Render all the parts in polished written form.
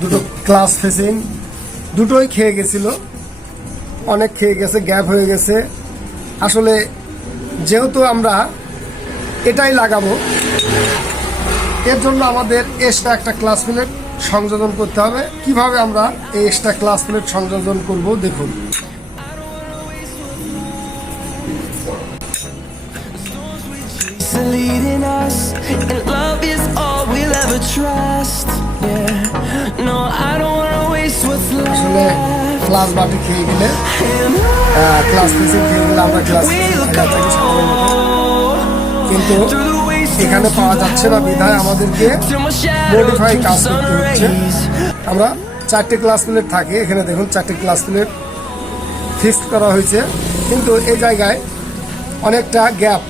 দুটো class facing দুটোই খেয়ে গেছিল, অনেক খেয়ে গেছে, গ্যাপ হয়ে গেছে। আসলে যেহেতু আমরা এটাই লাগাবো, এর জন্য আমাদের এক্সট্রা একটা ক্লাস প্লেট সংযোজন করতে হবে। কিভাবে আমরা এই এক্সট্রা ক্লাস প্লেট সংযোজন করব দেখুন। Leading us, and love is all we'll ever trust. Yeah, no, I don't wanna waste what's আসলে left. ক্লাস বাটি খেয়ে গেলে, ক্লাস ফেসিং খেয়ে গেলে আমরা ক্লাস কিন্তু এখানে পাওয়া যাচ্ছে না, বিধায় আমাদেরকে মডিফাই কাজ করতে হচ্ছে। আমরা 4টে ক্লাস প্লেট থাকে এখানে, দেখুন 4টে ক্লাস প্লেট ফিক্সড করা হয়েছে, কিন্তু এই জায়গায় অনেকটা গ্যাপ,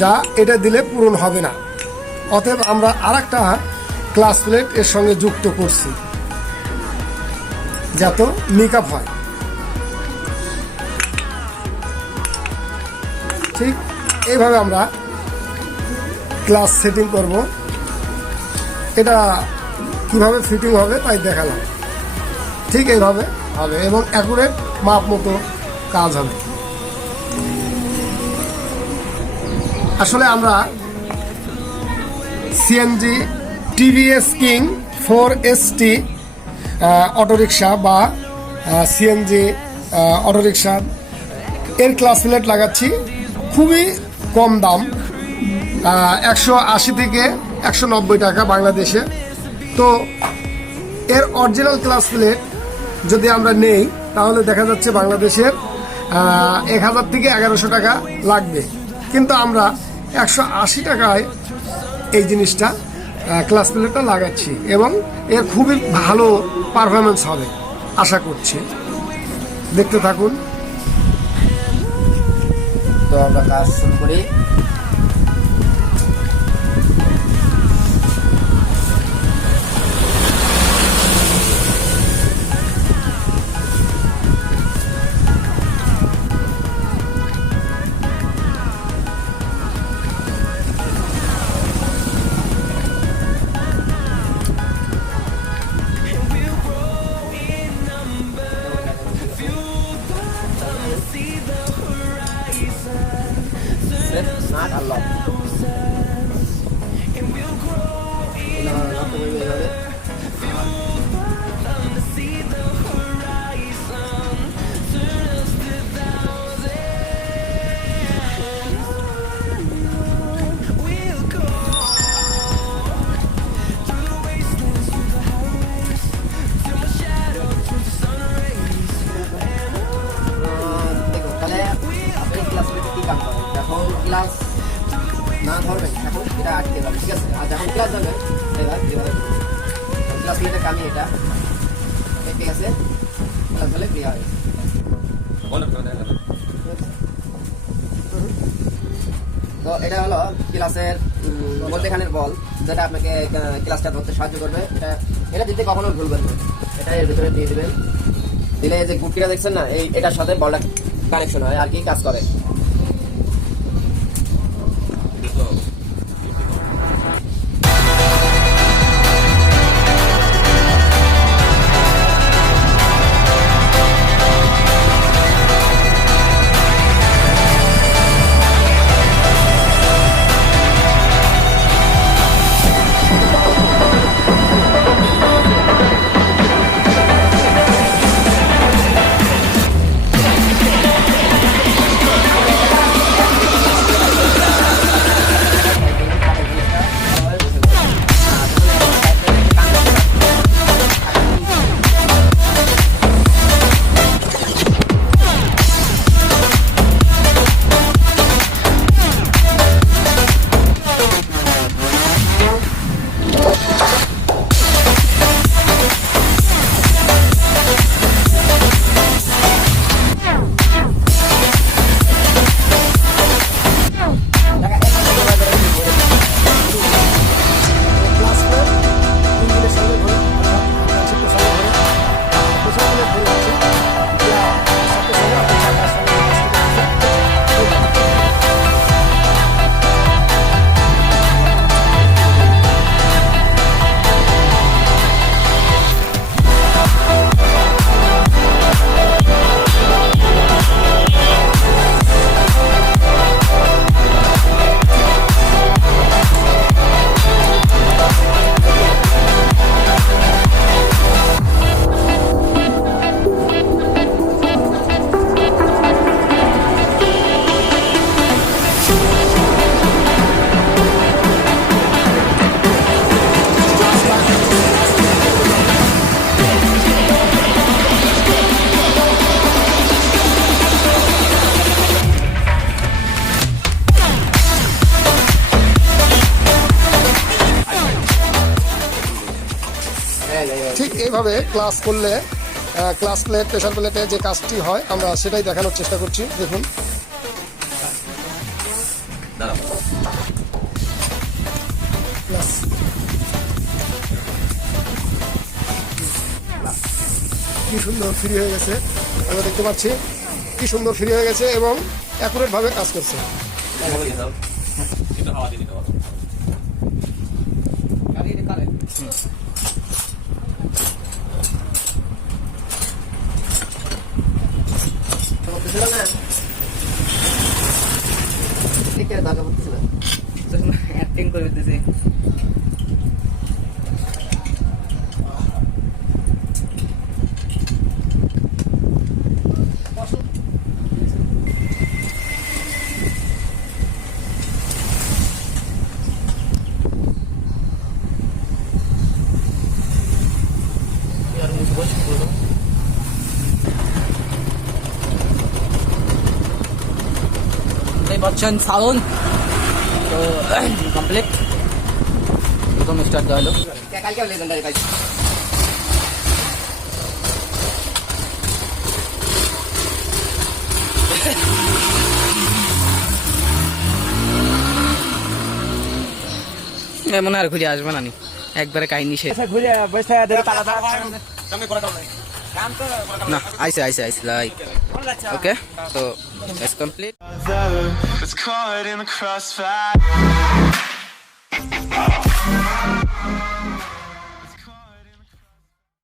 যা এটা দিলে পূরণ হবে না। অতএব আমরা আরেকটা ক্লাস প্লেট এর সঙ্গে যুক্ত করছি যাতে মেকআপ হয়। ঠিক এইভাবে আমরা ক্লাস সেটিং করব। এটা কিভাবে ফিটিং হবে তাই দেখালাম। ঠিক এইভাবে হবে এবং অ্যাকুরেট মাপ মতো কাজ হবে। আসলে আমরা CNG TVS king 4ST autorickshaw বা সিএনজি অটোরিকশা এর ক্লাস প্লেট লাগাচ্ছি খুবই কম দাম, 180 থেকে 190 টাকা বাংলাদেশে। তো এর অরিজিনাল ক্লাস প্লেট যদি আমরা নেই তাহলে দেখা যাচ্ছে বাংলাদেশের 1000 থেকে 1100 টাকা লাগবে, কিন্তু আমরা 180 টাকায় এই জিনিসটা ক্লাস প্লেটটা লাগাচ্ছি এবং এর খুবই ভালো পারফরমেন্স হবে আশা করছি। দেখতে থাকুন। তো আমরা কাজ শুরু করি। Not a lot. ক্লাস না ধরবেন এখন এটা আটকে যাবে, ঠিক আছে? আর যখন ক্লাস ধরবেন এবার ক্লাস প্লেটে কামি এটা, ঠিক আছে? ক্লাস ধরলে ক্লিয়ার হবে। তো এটা হলো ক্লাসের মধ্যেখানের বল, যেটা আপনাকে ক্লাসটা ধরতে সাহায্য করবে। এটা দিতে কখনো ভুলবেন না। এটা এর ভিতরে দিয়ে দিবেন, দিলে এই যে গুটিটা দেখছেন না, এটার সাথে বলটা কানেকশন হয় আর কি কাজ করে। ঠিক এইভাবে ক্লাস করলে ক্লাস প্লেট প্রেশার প্লেটে যে কাজটি হয় আমরা সেটাই দেখানোর চেষ্টা করছি। দেখুন কি সুন্দর ফ্রি হয়ে গেছে, আমরা দেখতে পাচ্ছি কি সুন্দর ফ্রি হয়ে গেছে এবং অ্যাকুরেট ভাবে কাজ করছে। অ্যাক্টিং করে দিতেছি। বচ্চন সাউন্ড তো কমপ্লিট প্রথম স্টার্ট দেওয়া হলো। কালকে লেজেন্ডারি ভাই মনে আর খুঁজে আসবে না নি, একবারে কাহিনী শেষ। না আইসে লাইক ওকে, তো it's complete. It's caught in the crossfire.